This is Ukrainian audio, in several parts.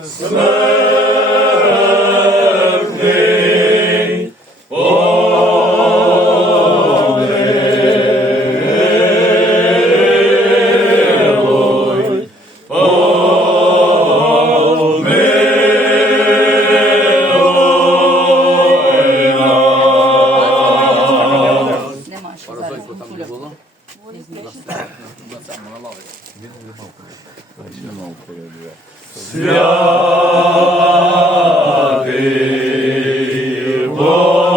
Нема Lord.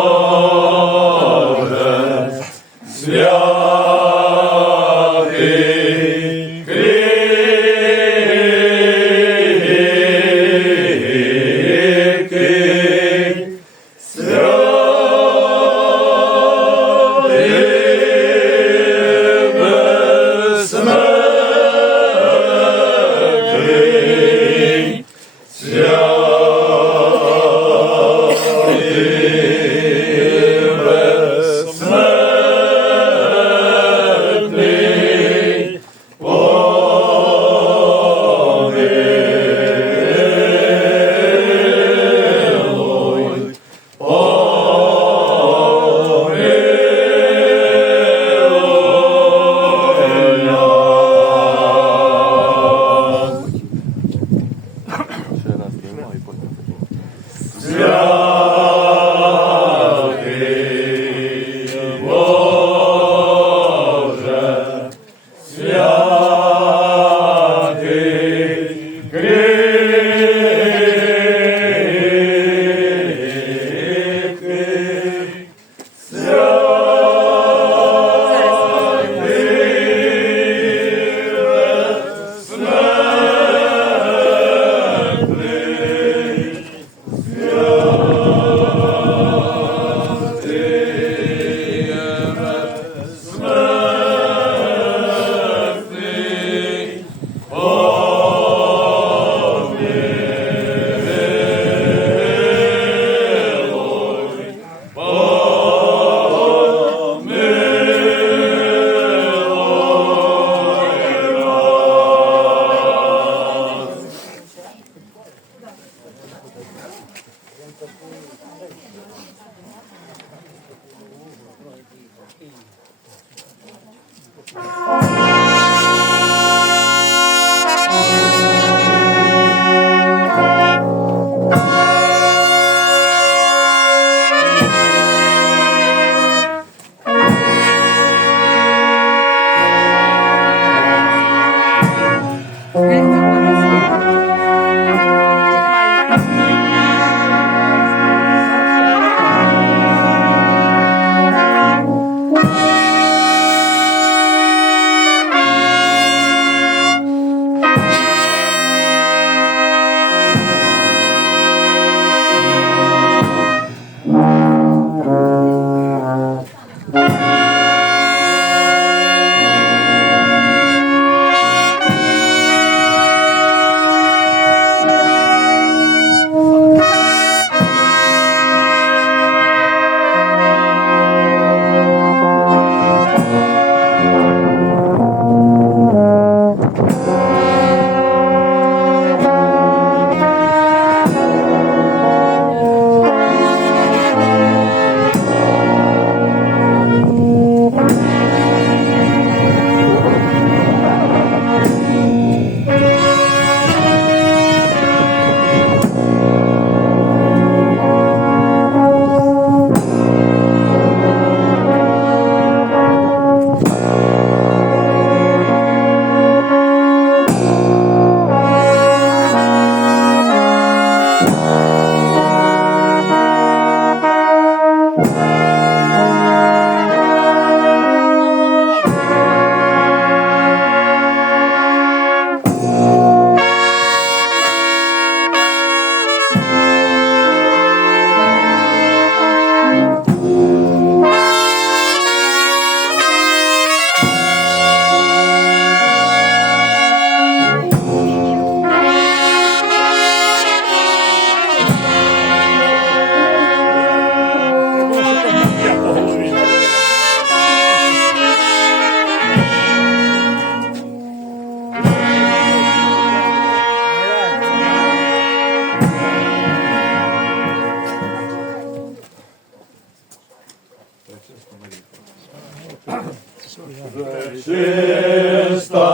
Чиста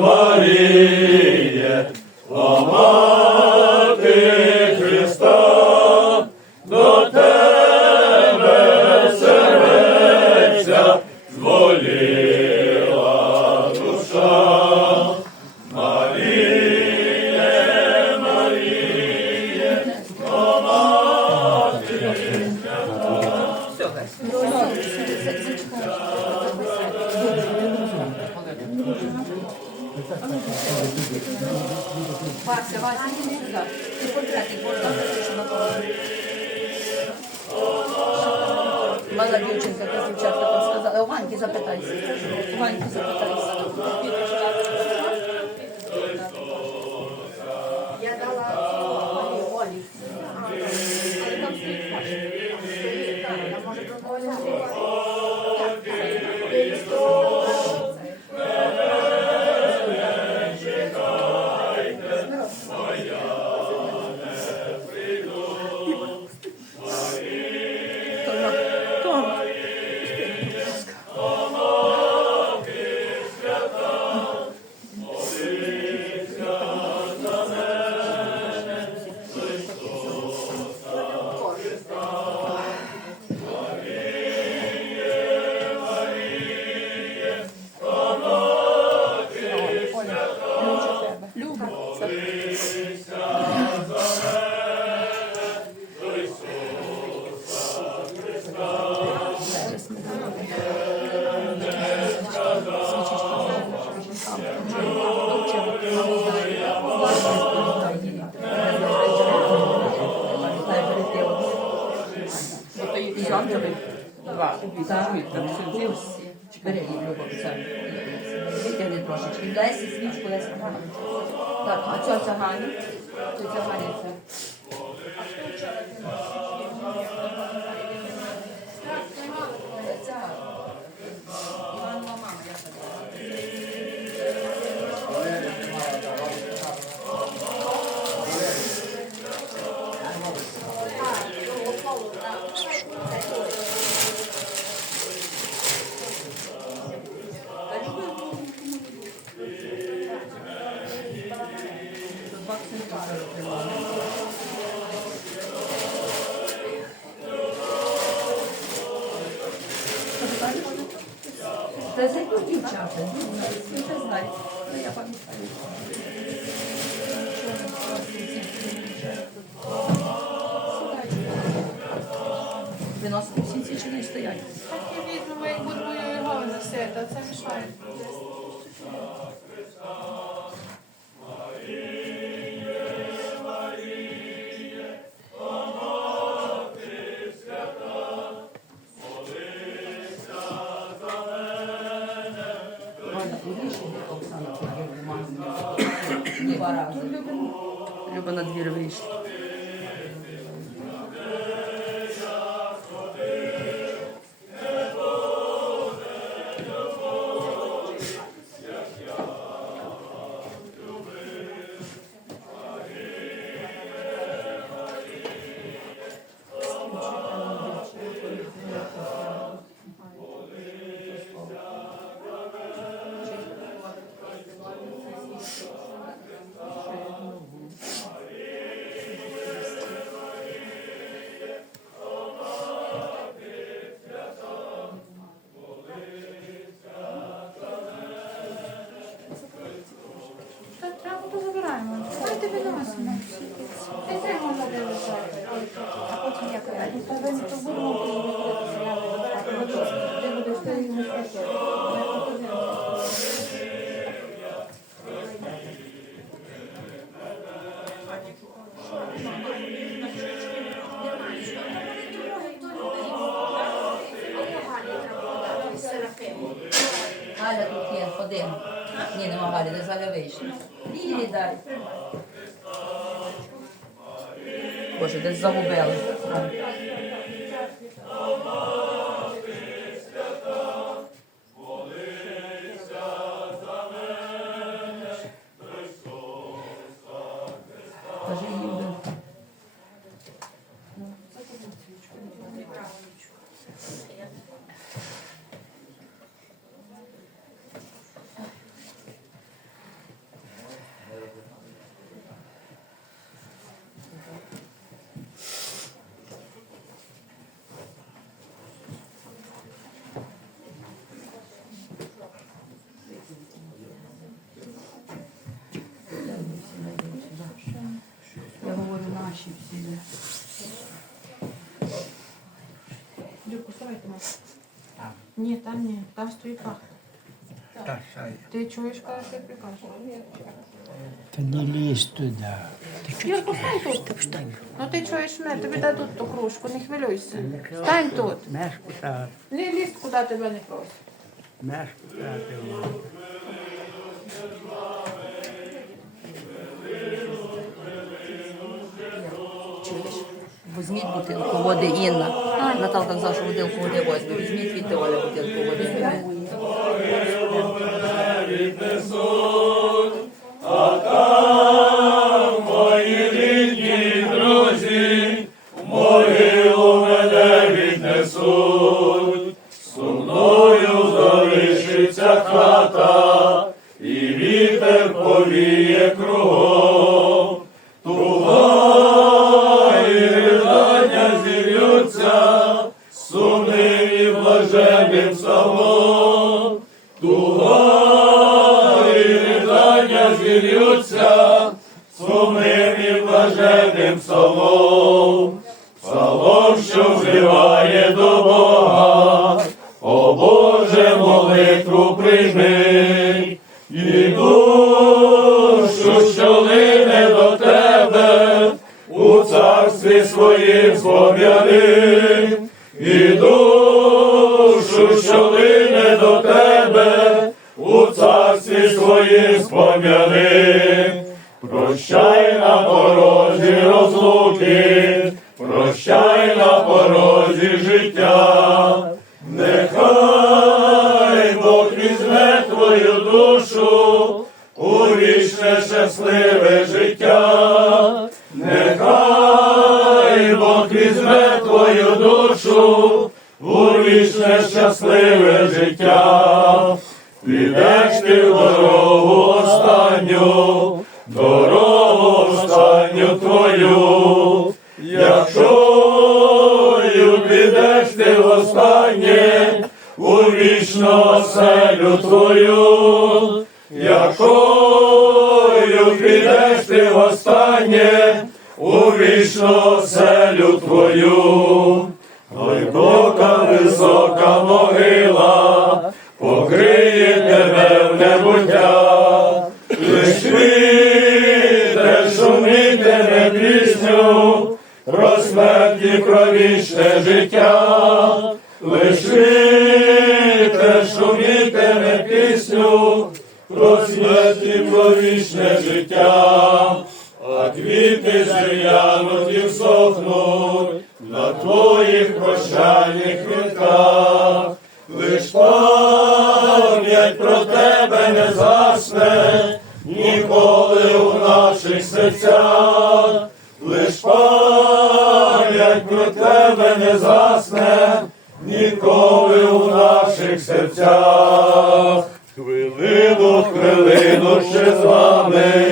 Марія. Вася, Вася, іди сюди. Ти портретик можеш що на. Мала дівчинка, яка дівчатка там сказала. У Ваньки запитайся. У Ваньки запитайся. Два. Так. Бери її, Люба, це. Витягни трошечки. Лесі свічку, Лесі Ганя. Так, а ця ця Ця Ганя це. Ця Іванова Ну, пам'ятаю. Всі ці не стоять? Так і видно, як будь-якою його несе, то це мішає. На Галя тут є, один. Ні, нема Галі, де Галя вийшла. Лілі дай. Боже, десь загубили. Кажи їм. де. Я говорю наші всі. Люку, вставайте, Ні, там ні, там стоїть пах. Та я? Ти чуєш, каже, ти прикажеш. Та не лізь туди. Юрко, стань тут. Встань. Ну ти чуєш мене, тобі дадуть ту кружку, не хвилюйся. Стань тут. Мешку так, Не лізь, куди тебе не просять. мешку так. Чуєш? Візьміть бутилку води Інна. Наталка казала, що бутилку води возьме. Візьміть від Оля бутилку води. І душу, що лине до тебе, у царстві своїм спом'яни, і душу, що лине до тебе, у царстві своїм спом'яни. Прощай на порозі розлуки, прощай на порозі життя, життя, нехай Бог візьме твою душу у вічне щасливе життя. Твою, пам'ять про тебе не засне ніколи у наших серцях, лиш пам'ять про тебе не засне ніколи у наших серцях. Хвилину, хвилину ще з вами,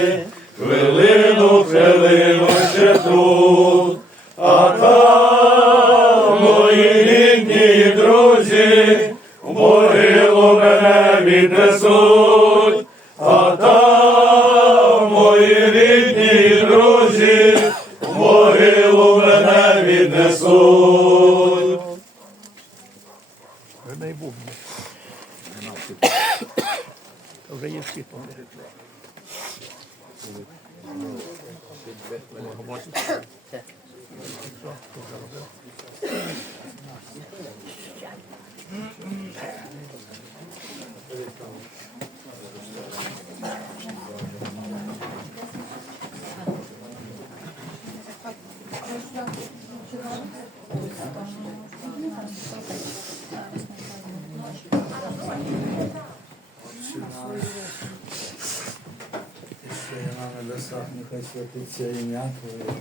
небесах, нехай святиться ім'я Твоє,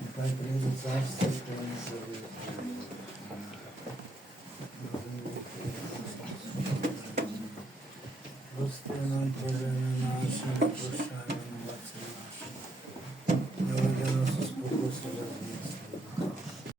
нехай прийде царство Твоє на